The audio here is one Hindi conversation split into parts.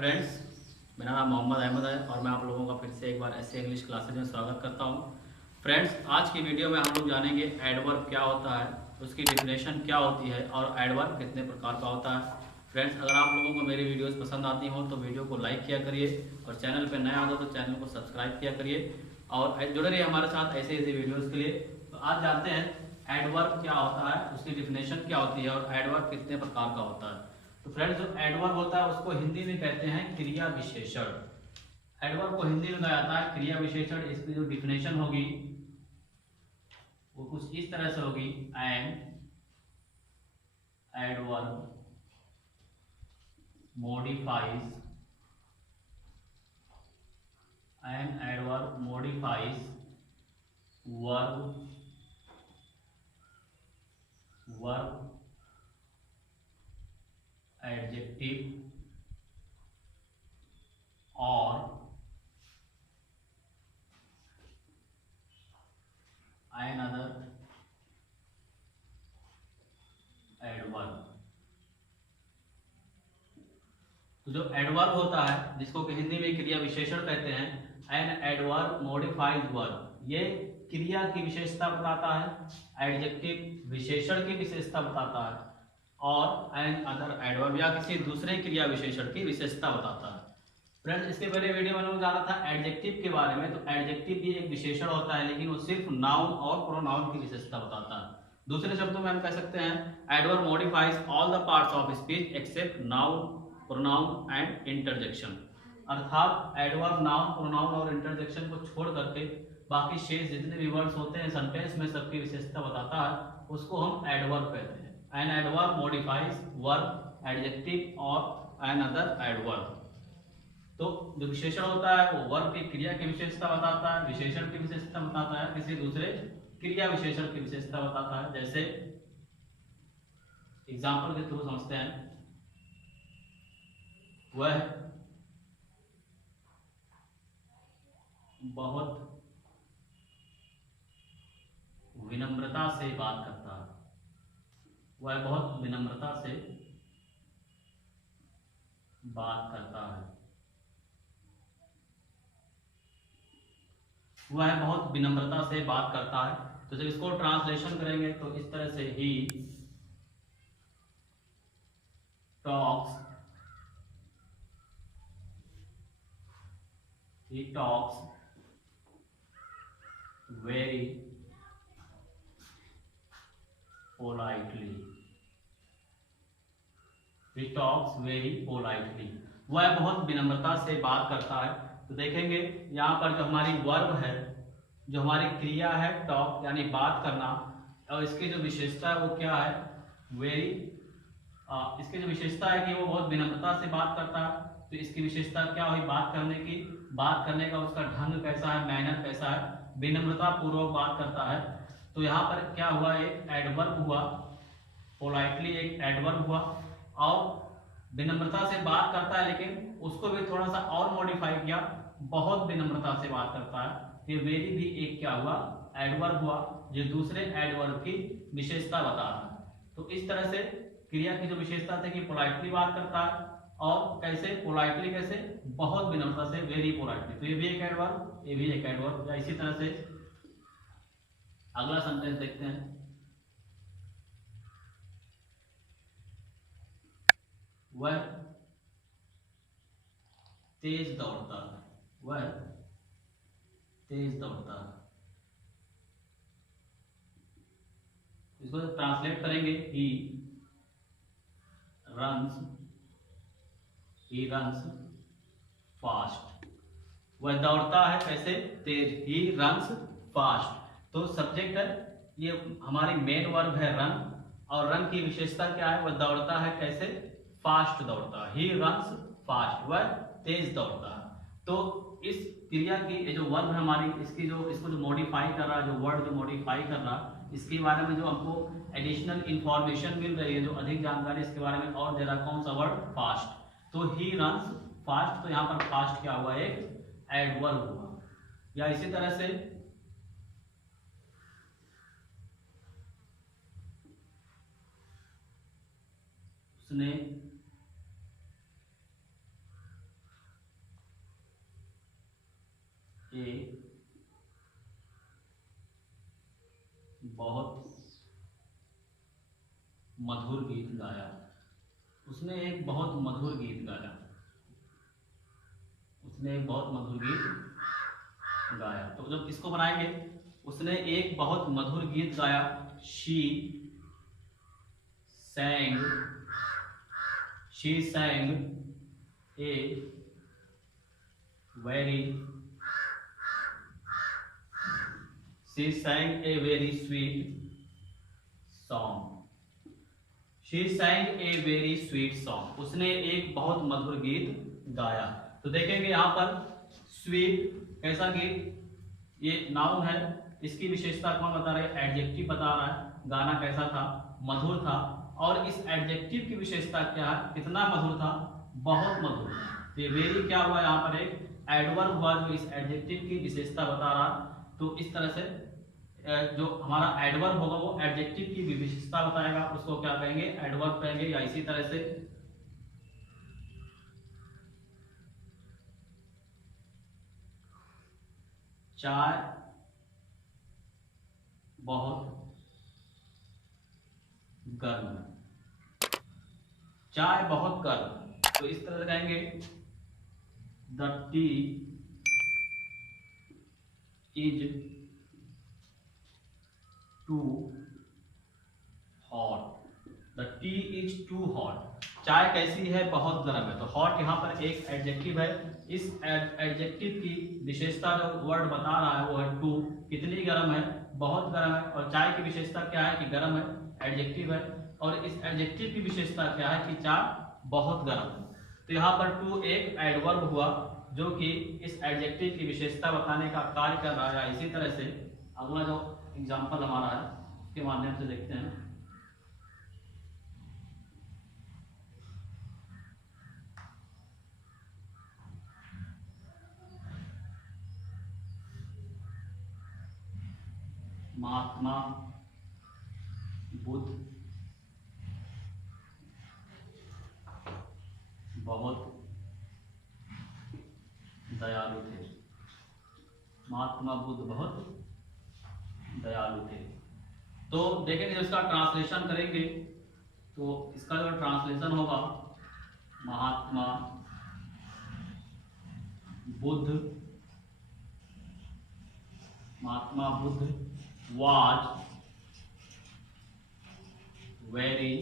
फ्रेंड्स, मेरा नाम मोहम्मद अहमद है और मैं आप लोगों का फिर से एक बार ऐसे इंग्लिश क्लासेज में स्वागत करता हूं। फ्रेंड्स, आज की वीडियो में हम लोग जानेंगे एडवर्ब क्या होता है, उसकी डेफिनेशन क्या होती है और एडवर्ब कितने प्रकार का होता है। फ्रेंड्स, अगर आप लोगों को मेरी वीडियोस पसंद आती हों तो वीडियो को लाइक किया करिए और चैनल पर नया हो तो चैनल को सब्सक्राइब किया करिए और जुड़े रहिए हमारे साथ ऐसे ऐसे वीडियोज़ के लिए। तो आज जानते हैं एडवर्ब क्या होता है, उसकी डेफिनेशन क्या होती है और एडवर्ब कितने प्रकार का होता है। तो फ्रेंड्स, जो एडवर्ब होता है उसको हिंदी में कहते हैं क्रिया विशेषण। एडवर्ब को हिंदी में कहा जाता है क्रिया विशेषण। इसकी जो डिफिनेशन होगी वो कुछ इस तरह से होगी। An adverb modifies an adverb modifies verb adjective or another adverb। तो जो एडवर्ब होता है जिसको कि हिंदी में क्रिया विशेषण कहते हैं, एन एडवर्ब मॉडिफाइज वर्ब, ये क्रिया की विशेषता बताता है, एडजेक्टिव विशेषण की विशेषता बताता है और एन अदर एडवर्ब या किसी दूसरे क्रिया विशेषण की विशेषता बताता है। फ्रेंड्स, इसके पहले वीडियो में लोग जाना था एडजेक्टिव के बारे में। तो एडजेक्टिव भी एक विशेषण होता है लेकिन वो सिर्फ नाउन और प्रोनाउन की विशेषता बताता है। दूसरे शब्दों में हम कह सकते हैं adverb modifies all the parts of speech except noun pronoun and interjection. अर्थात एडवर्ब नाउन प्रोनाउन और इंटरजेक्शन को छोड़ करके बाकी शेष जितने भी वर्ड्स होते हैं सेंटेंस में सबकी विशेषता बताता है, उसको हम एडवर्ब कहते हैं। An adverb modifies verb adjective और एन अदर एडवर्ब। तो जो विशेषण होता है वो वर्ब की क्रिया की विशेषता बताता है, विशेषण की विशेषता बताता है, किसी दूसरे क्रिया विशेषण की विशेषता बताता है। जैसे एग्जांपल के थ्रू समझते हैं। वह बहुत विनम्रता से बात करता है। वह बहुत विनम्रता से बात करता है। वह बहुत विनम्रता से बात करता है। तो जब इसको ट्रांसलेशन करेंगे तो इस तरह से he talks very politely. He talks very politely। वह बहुत विनम्रता से बात करता है। तो देखेंगे यहाँ पर जो हमारी वर्ब है, जो हमारी क्रिया है टॉक यानी बात करना, और इसकी जो विशेषता है वो क्या है, वेरी। इसकी जो विशेषता है कि वो बहुत विनम्रता से बात करता है। तो इसकी विशेषता क्या हुई, बात करने की। बात करने का उसका ढंग कैसा है, मैनर कैसा है, विनम्रता पूर्वक बात करता है। तो यहाँ पर क्या हुआ, एक एडवर्ब हुआ, पोलाइटली एक एडवर्ब हुआ, और विनम्रता से बात करता है लेकिन उसको भी थोड़ा सा और मॉडिफाई किया, बहुत विनम्रता से बात करता है। ये वेरी भी एक क्या हुआ, एडवर्ब हुआ जो दूसरे एडवर्ब की विशेषता बता रहा है। तो इस तरह से क्रिया की जो विशेषता थी कि पोलाइटली बात करता है, और कैसे पोलाइटली, कैसे बहुत विनम्रता से, वेरी पोलाइटली। तो ये भी एक एडवर्ब, ये भी एक एडवर्ब। या इसी तरह से अगला सेंटेंस देखते हैं। वह तेज दौड़ता है। वह तेज दौड़ता है। इसको ट्रांसलेट करेंगे, ही रन्स फास्ट। वह दौड़ता है कैसे, तेज। He runs fast. तो सब्जेक्ट है, ये हमारी मेन वर्ब है रन, और रन की विशेषता क्या है, वह दौड़ता है कैसे, फास्ट दौड़ता है। ही रन्स फास्ट, वह तेज दौड़ता है। तो इस क्रिया की जो वर्ब है हमारी, इसकी जो इसको जो मॉडिफाई कर रहा है, जो वर्ड जो मॉडिफाई कर रहा है, इसके बारे में जो हमको एडिशनल इंफॉर्मेशन मिल रही है, जो अधिक जानकारी इसके बारे में और ज्यादा, कौन सा वर्ड, फास्ट। तो ही रन्स फास्ट। तो यहाँ पर फास्ट क्या हुआ, एक एडवर्ब हुआ। या इसी तरह से उसने एक बहुत मधुर गीत गाया। उसने एक बहुत मधुर गीत गाया। उसने एक बहुत मधुर गीत गाया। तो जब इसको बनाएंगे, उसने एक बहुत मधुर गीत गाया। She sang a very she sang a very sweet song। She sang a very sweet song। उसने एक बहुत मधुर गीत गाया। तो देखेंगे यहाँ पर स्वीट कैसा गीत, ये नाउन है, इसकी विशेषता कौन बता रहा है, एडजेक्टिव बता रहा है। गाना कैसा था, मधुर था। और इस एडजेक्टिव की विशेषता क्या है, कितना मधुर था, बहुत मधुर। तो ये वेरी क्या हुआ, यहाँ पर एक एडवर्ब हुआ जो इस एडजेक्टिव की विशेषता बता रहा। तो इस तरह से जो हमारा एडवर्ब होगा वो एडजेक्टिव की विशेषता बताएगा, उसको क्या कहेंगे, एडवर्ब कहेंगे। या इसी तरह से चाय बहुत गर्म, चाय बहुत गर्म। तो इस तरह से कहेंगे the tea is too hot. The tea is too hot. चाय कैसी है, बहुत गर्म है। तो हॉट यहाँ पर एक एडजेक्टिव है। इस एडजेक्टिव की विशेषता जो वर्ड बता रहा है वो है टू। कितनी गर्म है, बहुत गर्म है। और चाय की विशेषता क्या है कि गर्म है, एडजेक्टिव है। और इस एडजेक्टिव की विशेषता क्या है कि चाय बहुत गर्म है। तो यहाँ पर टू एक एडवर्ब हुआ जो कि इस एडजेक्टिव की विशेषता बताने का कार्य कर रहा है। इसी तरह से अगला जो एग्जाम्पल हमारा है उसके माध्यम से देखते हैं। महात्मा बुद्ध बहुत दयालु थे। महात्मा बुद्ध बहुत दयालु थे। तो देखेंगे जब इसका ट्रांसलेशन करेंगे तो इसका जो ट्रांसलेशन होगा, Mahatma Buddha, Mahatma Buddha was very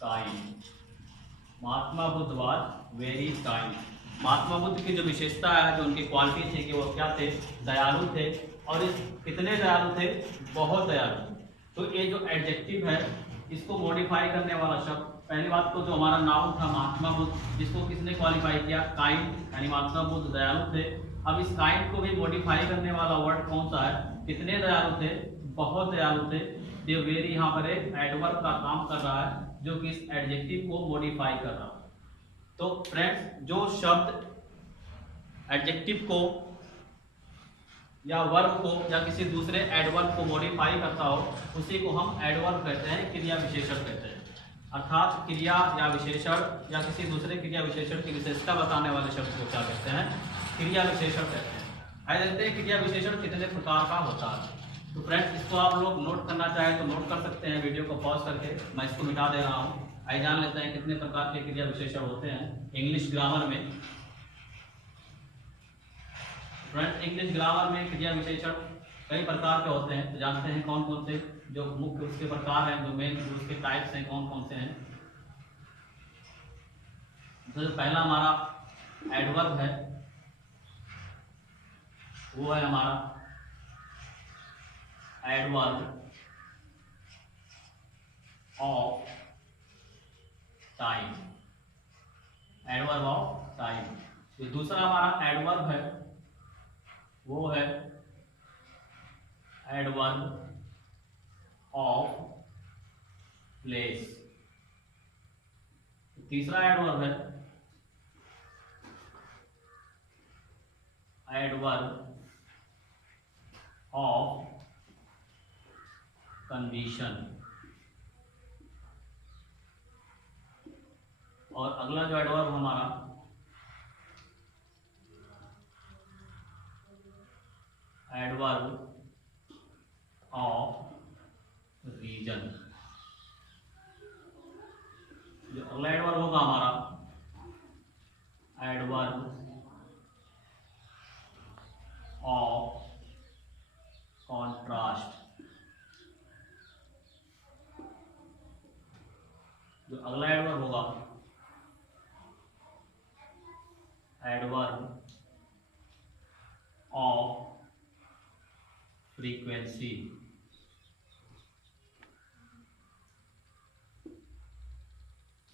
kind. Mahatma Buddha was very kind. Mahatma Buddha की जो विशेषता है, जो उनकी क्वालिटी थी कि वो क्या थे, दयालु थे। और इस कितने दयालु थे, बहुत दयालु। तो ये जो एडजेक्टिव है इसको मॉडिफाई करने वाला शब्द, पहली बात तो जो हमारा नाउन था महात्मा बुद्ध, जिसको किसने क्वालिफाई किया, काइंड, यानी महात्मा बुद्ध दयालु थे। अब इस काइंड को भी मॉडिफाई करने वाला वर्ड कौन सा है, कितने दयालु थे, बहुत दयालु थे। ये वेरी यहाँ पर एक एडवर्ब का काम कर रहा है जो कि इस एडजेक्टिव को मॉडिफाई कर रहा है। तो फ्रेंड्स, जो शब्द एडजेक्टिव को या वर्ब को या किसी दूसरे एडवर्ब को मॉडिफाई करता हो उसी को हम एडवर्ब कहते हैं, क्रिया विशेषण कहते हैं। अर्थात क्रिया या विशेषण या किसी दूसरे क्रिया विशेषण की विशेषता बताने वाले शब्द को क्या कहते हैं, क्रिया विशेषण कहते हैं। आइए देखते हैं क्रिया विशेषण कितने प्रकार का होता है। तो फ्रेंड्स, इसको आप लोग नोट करना चाहें तो नोट कर सकते हैं, वीडियो को पॉज करके। मैं इसको मिटा दे रहा हूँ। आइए जान लेते हैं कितने प्रकार के क्रिया विशेषण होते हैं इंग्लिश ग्रामर में। फ्रेंड्स, इंग्लिश ग्रामर में क्रिया विशेषण कई प्रकार के होते हैं। तो जानते हैं कौन कौन से जो मुख्य उसके प्रकार हैं, जो मेन उसके टाइप्स हैं, कौन कौन से हैं। तो जो पहला हमारा एडवर्ब है वो है हमारा adverb of time. Adverb of time. तो दूसरा हमारा एडवर्ब है वो है एडवर्ब ऑफ प्लेस। तीसरा एडवर्ब है एडवर्ब ऑफ कंडीशन। और अगला जो एडवर्ब हमारा एडवर्ब ऑफ रीजन। जो अगला एडवर्ब होगा हमारा एडवर्ब ऑफ कॉन्ट्रास्ट। जो अगला एडवर्ब होगा एडवर्ब ऑफ फ्रीक्वेंसी।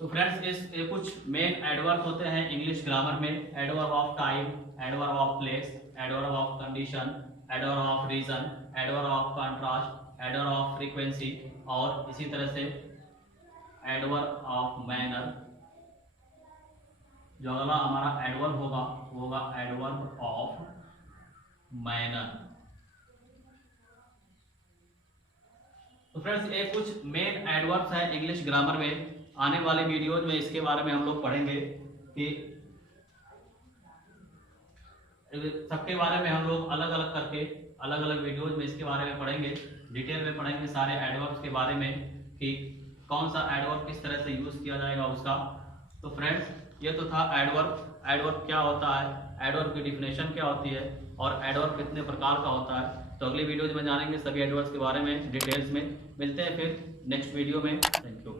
तो फ्रेंड्स ये कुछ मेन एडवर्ब होते हैं इंग्लिश ग्रामर में। Adverb of time, adverb of place, adverb of condition, adverb of reason, adverb of contrast, adverb of frequency और इसी तरह से एडवर्ब ऑफ मैनर। जो अगला हमारा एडवर्ब होगा वो होगा एडवर्ब ऑफ मैनर। तो फ्रेंड्स ये कुछ मेन एडवर्ब्स हैं इंग्लिश ग्रामर में। आने वाले वीडियोज में इसके बारे में हम लोग पढ़ेंगे कि सबके बारे में हम लोग अलग अलग करके अलग अलग वीडियोज में इसके बारे में पढ़ेंगे, डिटेल में पढ़ेंगे सारे एडवर्ब्स के बारे में कि कौन सा एडवर्ब किस तरह से यूज किया जाएगा उसका। तो फ्रेंड्स ये तो था एडवर्ब। एडवर्ब क्या होता है, एडवर्ब की डिफिनेशन क्या होती है और एडवर्ब कितने प्रकार का होता है। तो अगली वीडियोज में जानेंगे सभी एडवर्ब्स के बारे में डिटेल्स में। मिलते हैं फिर नेक्स्ट वीडियो में। Thank you.